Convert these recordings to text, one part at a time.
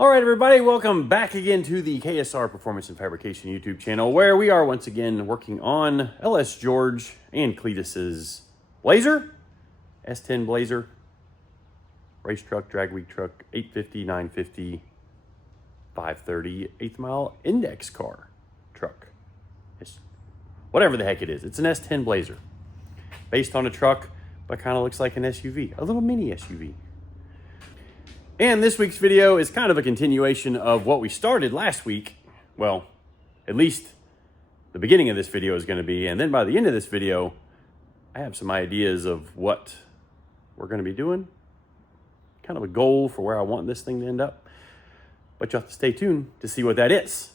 All right, everybody, welcome back again to the KSR Performance and Fabrication YouTube channel, where we are once again working on LSGeorge and Cletus's Blazer, S10 Blazer, race truck, drag week truck, 850, 950, 530, 8th mile index car truck. It's whatever the heck it is. It's an S10 Blazer, based on a truck, but kind of looks like an SUV, a little mini SUV. And this week's video is kind of a continuation of what we started last week. Well, at least the beginning of this video is going to be. And then by the end of this video, I have some ideas of what we're going to be doing. Kind of a goal for where I want this thing to end up. But you'll have to stay tuned to see what that is.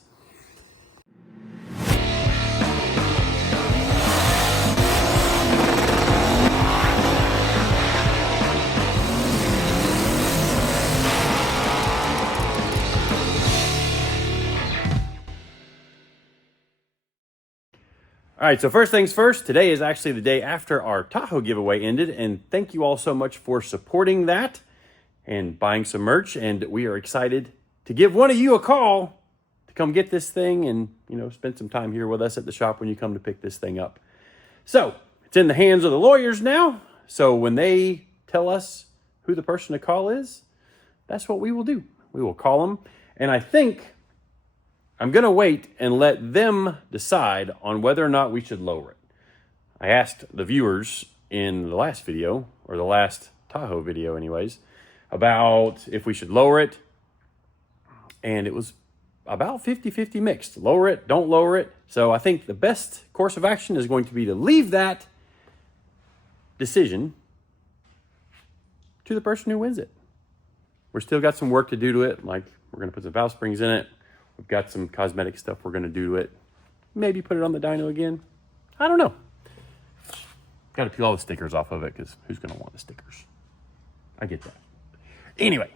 All right, so first things first, today is actually the day after our Tahoe giveaway ended, and thank you all so much for supporting that and buying some merch, and we are excited to give one of you a call to come get this thing and, you know, spend some time here with us at the shop when you come to pick this thing up. So, it's in the hands of the lawyers now, so when they tell us who the person to call is, that's what we will do. We will call them, and I think I'm going to wait and let them decide on whether or not we should lower it. I asked the viewers in the last video, or the last Tahoe video anyways, about if we should lower it. And it was about 50-50 mixed. Lower it, don't lower it. So I think the best course of action is going to be to leave that decision to the person who wins it. We're still got some work to do to it. Like, we're going to put some valve springs in it. We've got some cosmetic stuff we're going to do to it. Maybe put it on the dyno again. I don't know. Got to peel all the stickers off of it because who's going to want the stickers? I get that. Anyway,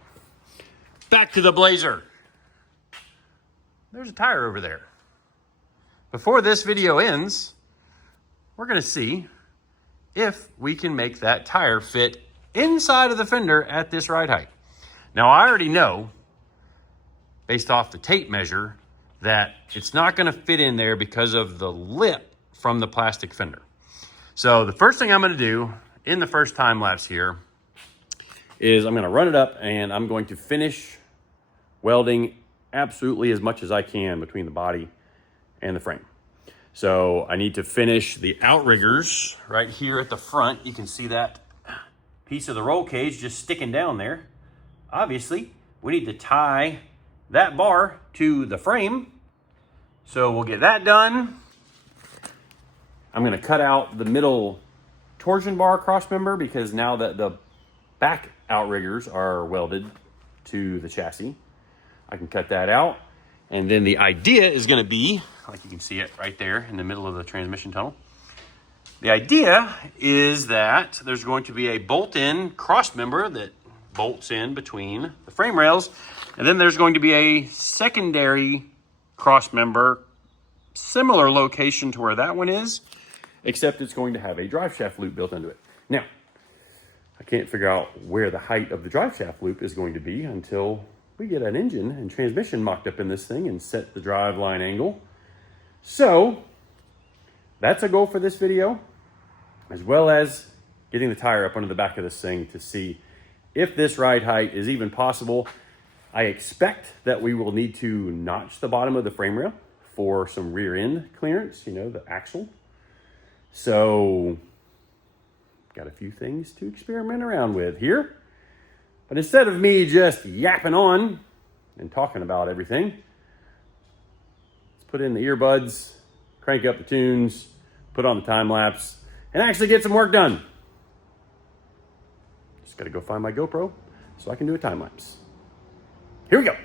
back to the Blazer. There's a tire over there. Before this video ends, we're going to see if we can make that tire fit inside of the fender at this ride height. Now, I already know, based off the tape measure, that it's not going to fit in there because of the lip from the plastic fender. So the first thing I'm going to do in the first time lapse here is I'm going to run it up and I'm going to finish welding absolutely as much as I can between the body and the frame. So I need to finish the outriggers right here at the front. You can see that piece of the roll cage just sticking down there. Obviously, we need to tie that bar to the frame. So we'll get that done. I'm going to cut out the middle torsion bar cross member because now that the back outriggers are welded to the chassis, I can cut that out. And then the idea is going to be, like you can see it right there in the middle of the transmission tunnel. The idea is that there's going to be a bolt-in cross member that bolts in between the frame rails. And then there's going to be a secondary cross member, similar location to where that one is, except it's going to have a drive shaft loop built into it. Now, I can't figure out where the height of the drive shaft loop is going to be until we get an engine and transmission mocked up in this thing and set the drive line angle. So, that's a goal for this video, as well as getting the tire up under the back of this thing to see if this ride height is even possible. I expect that we will need to notch the bottom of the frame rail for some rear end clearance, you know, the axle. So, got a few things to experiment around with here. But instead of me just yapping on and talking about everything, let's put in the earbuds, crank up the tunes, put on the time lapse, and actually get some work done. Just got to go find my GoPro so I can do a time lapse. Here we go.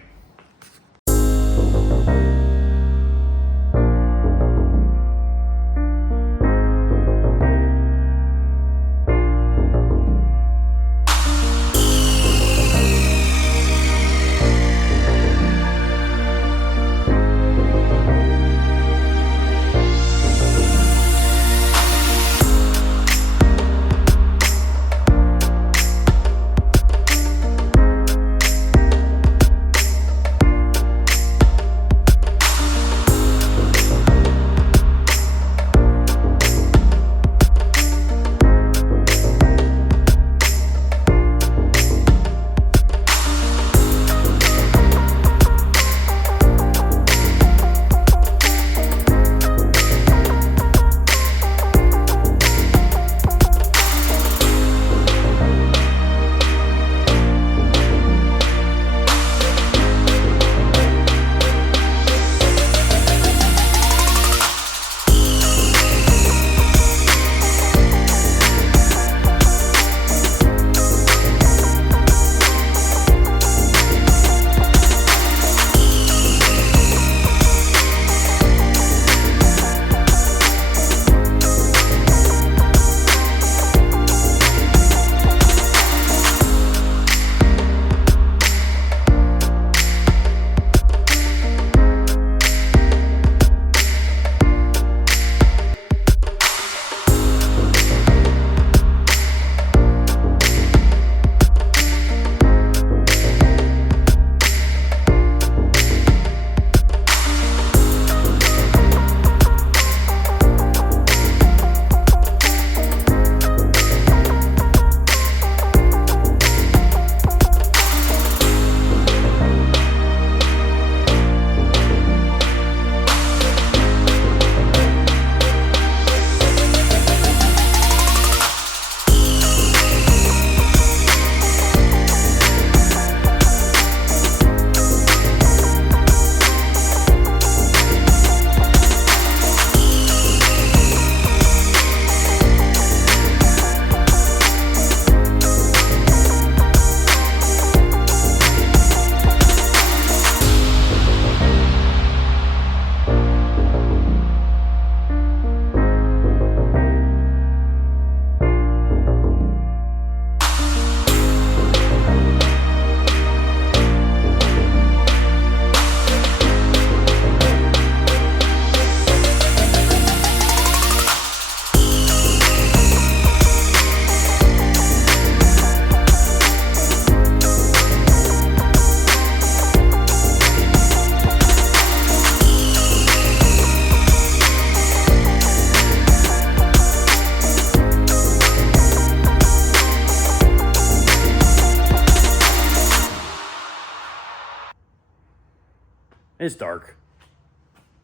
It's dark.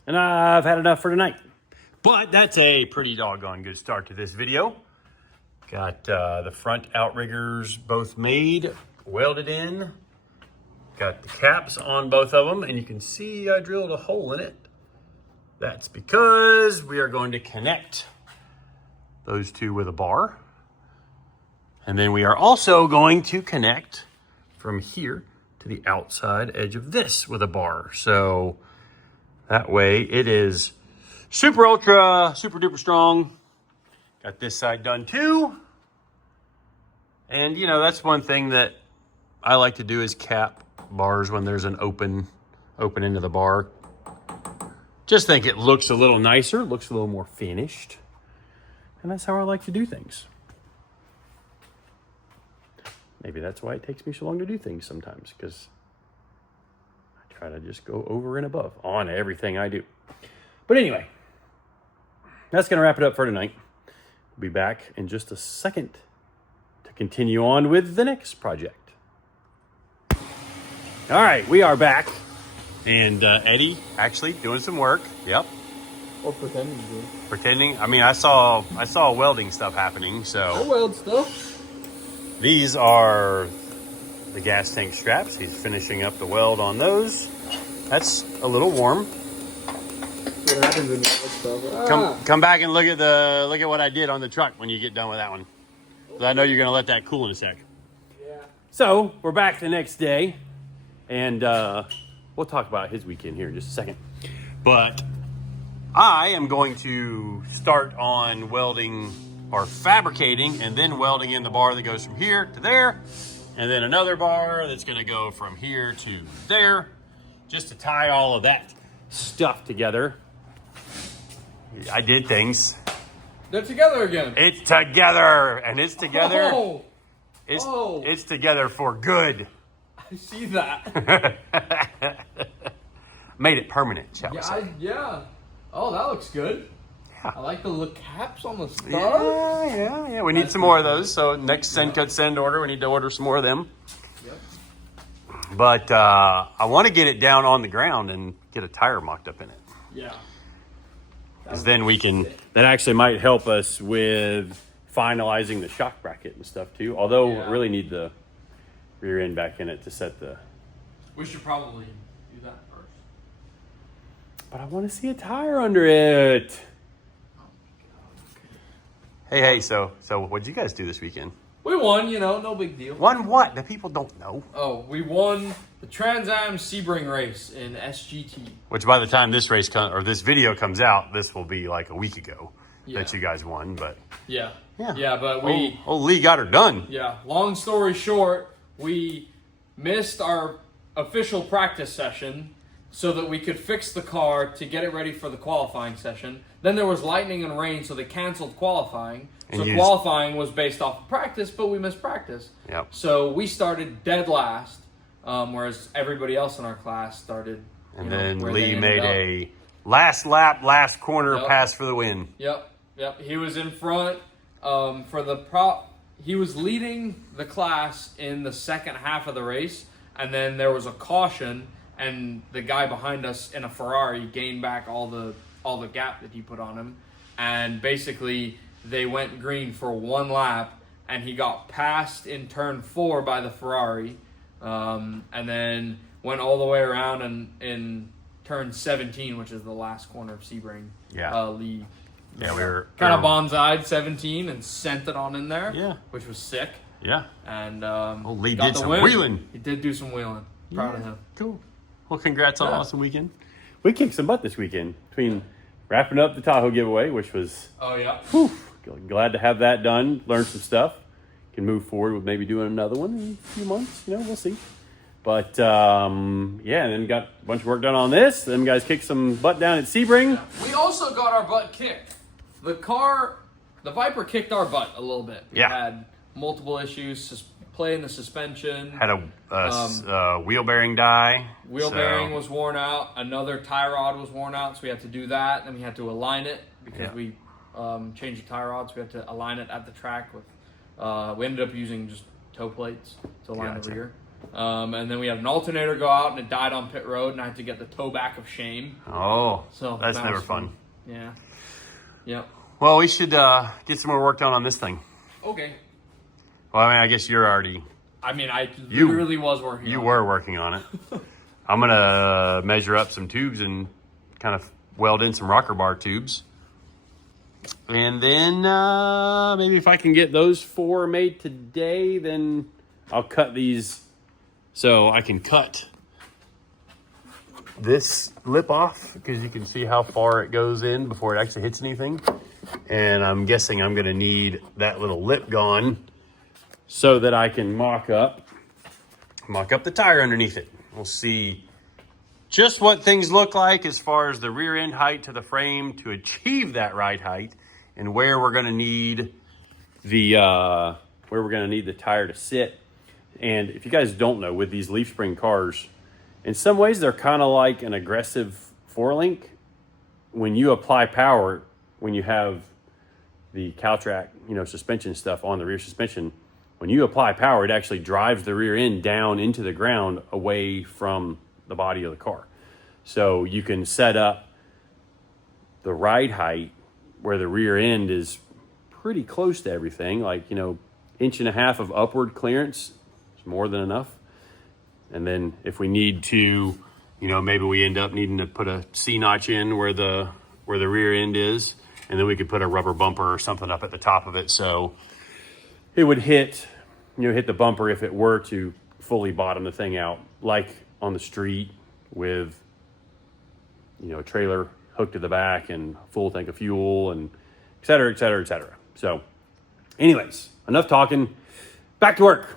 And I've had enough for tonight. But that's a pretty doggone good start to this video. Got the front outriggers both made, welded in. Got the caps on both of them, and you can see I drilled a hole in it. That's because we are going to connect those two with a bar. And then we are also going to connect from here to the outside edge of this with a bar. So that way it is super ultra, super duper strong. Got this side done too. And you know, that's one thing that I like to do is cap bars when there's an open into the bar. Just think it looks a little nicer, looks a little more finished. And that's how I like to do things. Maybe that's why it takes me so long to do things sometimes, because I try to just go over and above on everything I do. But anyway, that's going to wrap it up for tonight. We'll be back in just a second to continue on with the next project. All right, we are back. And Eddie actually doing some work. Yep. Or pretending to do. Pretending. I mean, I saw welding stuff happening, so. I weld stuff. These are the gas tank straps. He's finishing up the weld on those. That's a little warm. What happens when you weld stuff? Come back and look at what I did on the truck when you get done with that one. So I know you're gonna let that cool in a sec. Yeah. So we're back the next day, and we'll talk about his weekend here in just a second. But I am going to start on welding or fabricating and then welding in the bar that goes from here to there, and then another bar that's going to go from here to there, just to tie all of that stuff together. I did things. They're together again. It's together, and it's together. Oh. It's together for good. I see that. Made it permanent, shall we say. Yeah. Oh, that looks good. Yeah. I like the little caps on the stuff. Yeah. We need some more of those. So next send order, we need to order some more of them. Yep. But I want to get it down on the ground and get a tire mocked up in it. Yeah. Because then that actually might help us with finalizing the shock bracket and stuff too. Although we really need the rear end back in it to set the... We should probably do that first. But I want to see a tire under it. Hey, so what'd you guys do this weekend? We won, no big deal. Won what? The people don't know. Oh, we won the Trans Am Sebring race in SGT. Which by the time this this video comes out, this will be like a week ago that you guys won, but... Yeah, but we... Old Lee got her done. Yeah, long story short, we missed our official practice session so that we could fix the car to get it ready for the qualifying session. Then there was lightning and rain, so they canceled qualifying. So qualifying was based off of practice, but we missed practice. Yep. So we started dead last, whereas everybody else in our class started. And then Lee made a last lap, last corner pass for the win. Yep. He was in front he was leading the class in the second half of the race, and then there was a caution, and the guy behind us in a Ferrari gained back all the gap that he put on him, and basically they went green for one lap, and he got passed in turn 4 by the Ferrari, and then went all the way around, and in turn 17, which is the last corner of Sebring, Lee we were kind of bonsai'd 17 and sent it on in there, which was sick. Yeah. And Lee did some wheeling. He did do some wheeling. Proud of him. Cool. Well, congrats on an awesome weekend. We kicked some butt this weekend between wrapping up the Tahoe giveaway, which was glad to have that done. Learn some stuff. Can move forward with maybe doing another one in a few months. We'll see. But and then got a bunch of work done on this. Them guys kicked some butt down at Sebring. Yeah. We also got our butt kicked. The Viper kicked our butt a little bit. We had multiple issues, playing the suspension. Had a wheel bearing die. Wheel bearing was worn out. Another tie rod was worn out, so we had to do that. Then we had to align it because we changed the tie rods. We had to align it at the track with. We ended up using just toe plates to align the rear. And then we had an alternator go out and it died on pit road, and I had to get the tow back of shame. Oh, So that's that never was fun. Yeah. Yep. Well, we should get some more work done on this thing. Okay. Well, I mean, I guess you're already... I mean, I literally was working on it. You were working on it. I'm going to measure up some tubes and kind of weld in some rocker bar tubes. And then maybe if I can get those 4 made today, then I'll cut these so I can cut this lip off, because you can see how far it goes in before it actually hits anything. And I'm guessing I'm going to need that little lip gone so that I can mock up the tire underneath it. We'll see just what things look like as far as the rear end height to the frame to achieve that right height, and where we're going to need the tire to sit. And if you guys don't know, with these leaf spring cars, in some ways they're kind of like an aggressive 4-link. When you apply power, when you have the Caltrac, suspension stuff on the rear suspension, when you apply power, it actually drives the rear end down into the ground away from the body of the car. So you can set up the ride height where the rear end is pretty close to everything, like, 1.5 inches of upward clearance is more than enough. And then if we need to, maybe we end up needing to put a C-notch in where the rear end is, and then we could put a rubber bumper or something up at the top of it, so it would hit the bumper if it were to fully bottom the thing out, like on the street with, a trailer hooked to the back and full tank of fuel and et cetera, et cetera, et cetera. So anyways, enough talking, back to work.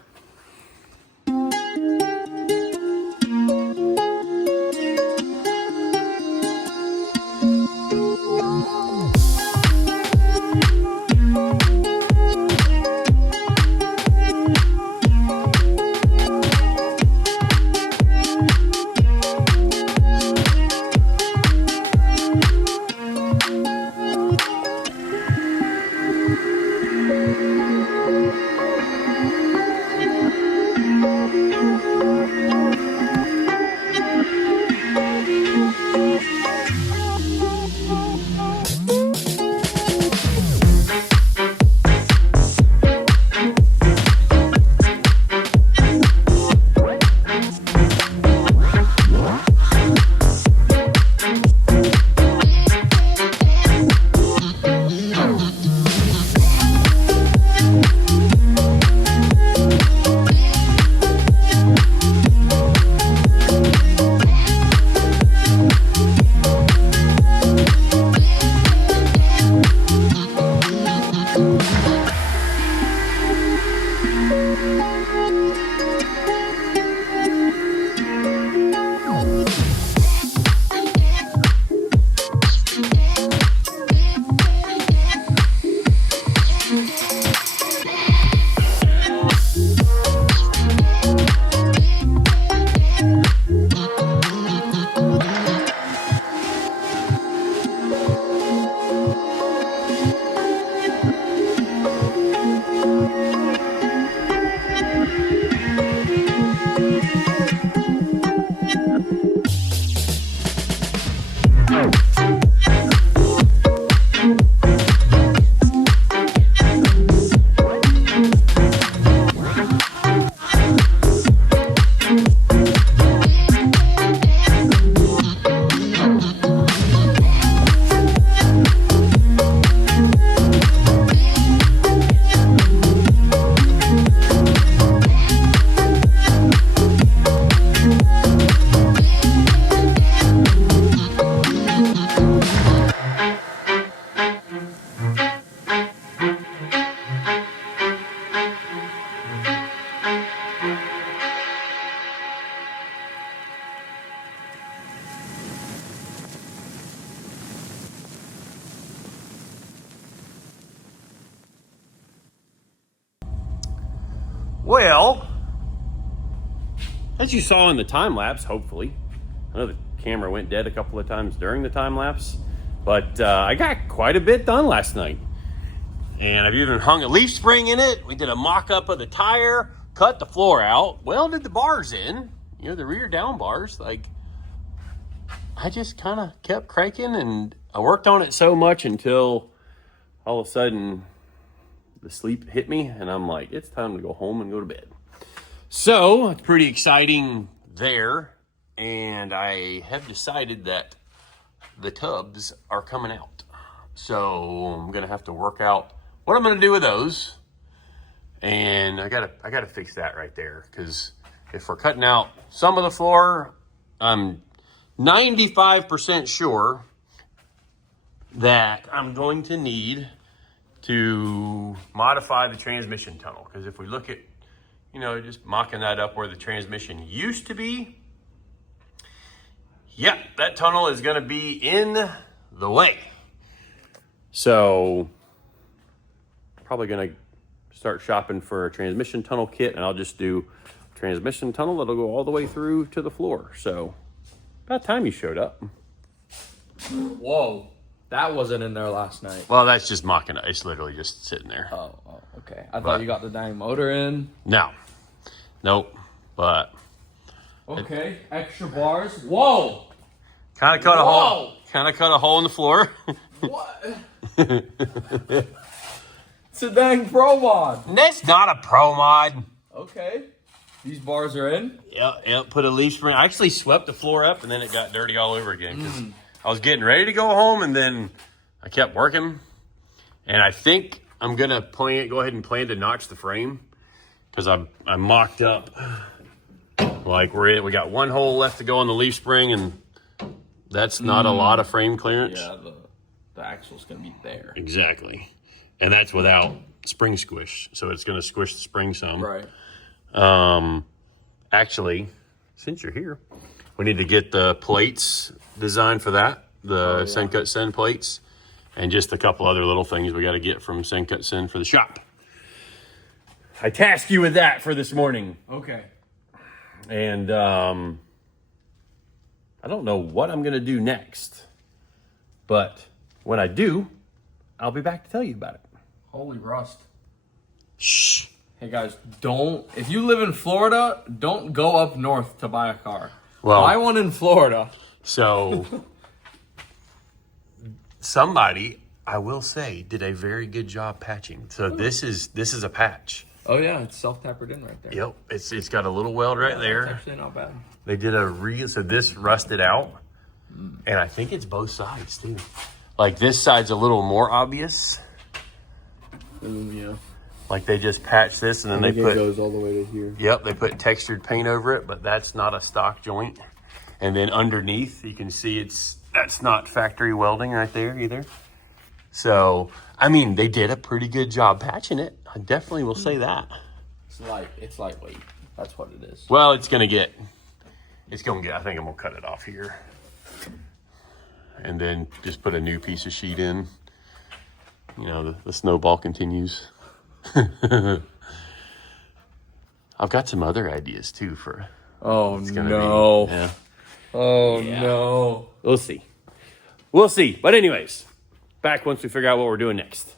Well, as you saw in the time lapse, hopefully, I know the camera went dead a couple of times during the time lapse, but I got quite a bit done last night. And I've even hung a leaf spring in it. We did a mock-up of the tire, cut the floor out, welded the bars in, you know, the rear down bars. Like, I just kind of kept cranking, and I worked on it so much until all of a sudden the sleep hit me, and I'm like, it's time to go home and go to bed. So it's pretty exciting there, and I have decided that the tubs are coming out. So I'm gonna have to work out what I'm gonna do with those, and I gotta fix that right there, because if we're cutting out some of the floor, I'm 95% sure that I'm going to need to modify the transmission tunnel. Because if we look at, you know, just mocking that up where the transmission used to be, yep, that tunnel is going to be in the way. So probably going to start shopping for a transmission tunnel kit, and I'll just do transmission tunnel that'll go all the way through to the floor. So about time you showed up. Whoa. That wasn't in there last night. Well, that's just mocking it. It's literally just sitting there. Oh, okay. I thought you got the dang motor in. No. Nope. But okay, extra bars. Whoa! Kind of cut a hole. Kind of cut a hole in the floor. What? It's a dang pro mod. That's not a pro mod. Okay. These bars are in? Yep. Put a leaf spring. I actually swept the floor up, and then it got dirty all over again, because I was getting ready to go home, and then I kept working. And I think I'm going to go ahead and plan to notch the frame, because I mocked up. Like, we got one hole left to go on the leaf spring, and that's not a lot of frame clearance. Yeah, the axle's going to be there. Exactly. And that's without spring squish. So it's going to squish the spring some. Right. Actually, since you're here, we need to get the plates designed for that. The Send Cut Send plates. And just a couple other little things we got to get from Send Cut Send for the shop. I tasked you with that for this morning. Okay. And I don't know what I'm going to do next. But when I do, I'll be back to tell you about it. Holy rust. Shh. Hey guys, if you live in Florida, don't go up north to buy a car. Well, buy one in Florida. So somebody, I will say, did a very good job patching. So this is a patch. Oh yeah, it's self-tapered in right there. Yep, it's got a little weld right there. It's actually not bad. They did so this rusted out, and I think it's both sides too. Like this side's a little more obvious. Yeah. Like they just patched this, and then it goes all the way to here. Yep, they put textured paint over it, but that's not a stock joint. And then underneath, you can see that's not factory welding right there either. So, I mean, they did a pretty good job patching it. I definitely will say that. It's lightweight. That's what it is. Well, I think I'm gonna cut it off here. And then just put a new piece of sheet in. You know, the snowball continues. I've got some other ideas too for. Oh no! Yeah. Oh no! We'll see. But anyways, back once we figure out what we're doing next.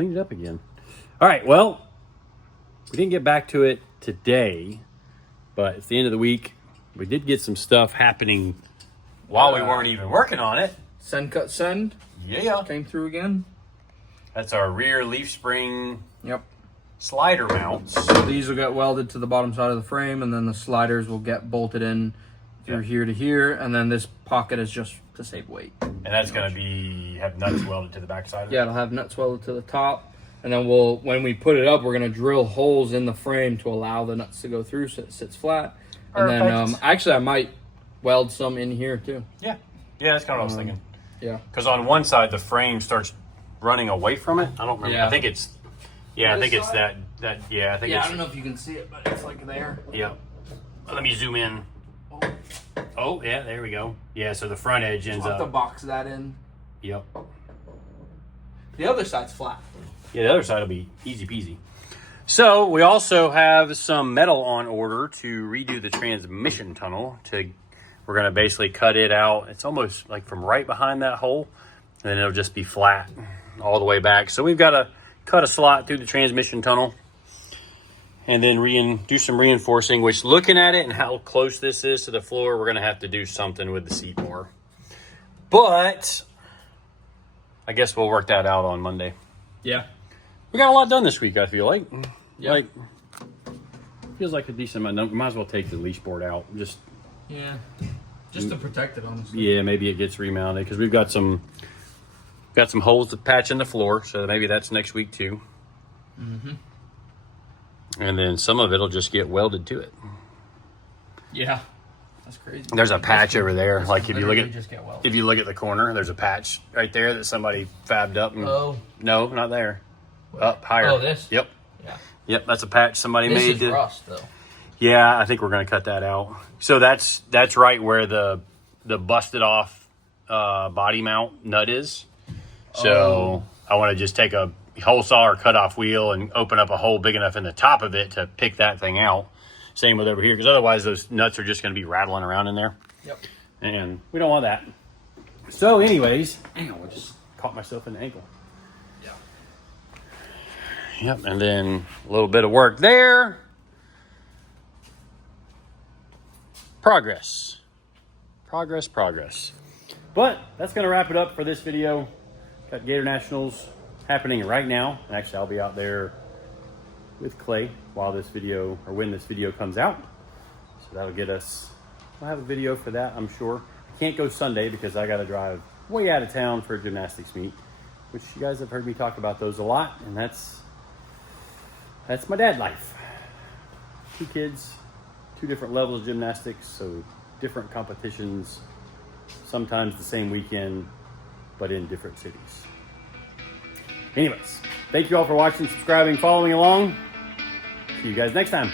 cleaned it up again. All right, well, we didn't get back to it today, but it's the end of the week. We did get some stuff happening while we weren't even working on it. Send cut send. Yeah. Came through again. That's our rear leaf spring Yep. slider mounts. So these will get welded to the bottom side of the frame, and then the sliders will get bolted in through here to here, and then this pocket is just to save weight. And that's going to have nuts welded to the back side of it? Yeah, it'll have nuts welded to the top, and then when we put it up, we're going to drill holes in the frame to allow the nuts to go through so it sits flat. And then actually I might weld some in here too. Yeah. Yeah, that's kind of what I was thinking. Yeah. Because on one side, the frame starts running away from it. I don't remember. Yeah. I think it's... Yeah, I think it's that... Yeah, I think it's... I don't know if you can see it, but it's like there. Yeah. Let me zoom in. Oh, yeah, there we go. Yeah, so the front edge ends We'll have to up... box that in. Yep. The other side's flat. Yeah, the other side will be easy peasy. So we also have some metal on order to redo the transmission tunnel. We're going to basically cut it out. It's almost like from right behind that hole, and then it'll just be flat all the way back. So we've got to cut a slot through the transmission tunnel and then do some reinforcing, which, looking at it and how close this is to the floor, we're going to have to do something with the seat more. But I guess we'll work that out on Monday. Yeah. We got a lot done this week, I feel like. Yep. Like, feels like a decent amount. We might as well take the leash board out. Just to protect it, honestly. Yeah, maybe it gets remounted because we've got some holes to patch in the floor, so maybe that's next week too. Mm-hmm. And then some of it'll just get welded to it. Yeah, that's crazy. There's a patch over there. Like if you look at the corner, there's a patch right there that somebody fabbed up. And, no, not there. Up higher. Oh, this. Yep. Yeah. Yep, that's a patch somebody This made. is rust, though. Yeah, I think we're going to cut that out. So that's right where the busted off body mount nut is. So I want to just take a hole saw or cut off wheel and open up a hole big enough in the top of it to pick that thing out. Same with over here, because otherwise those nuts are just going to be rattling around in there. Yep. And we don't want that. So anyways, I just caught myself in the ankle. Yep, and then a little bit of work there. Progress. But that's going to wrap it up for this video. Got Gator Nationals happening right now. And actually, I'll be out there with Clay when this video comes out. So that'll get us, we'll have a video for that, I'm sure. I can't go Sunday because I got to drive way out of town for a gymnastics meet, which you guys have heard me talk about those a lot. And that's my dad life. 2 kids, 2 different levels of gymnastics, so different competitions, sometimes the same weekend, but in different cities. Anyways, thank you all for watching, subscribing, following along. See you guys next time.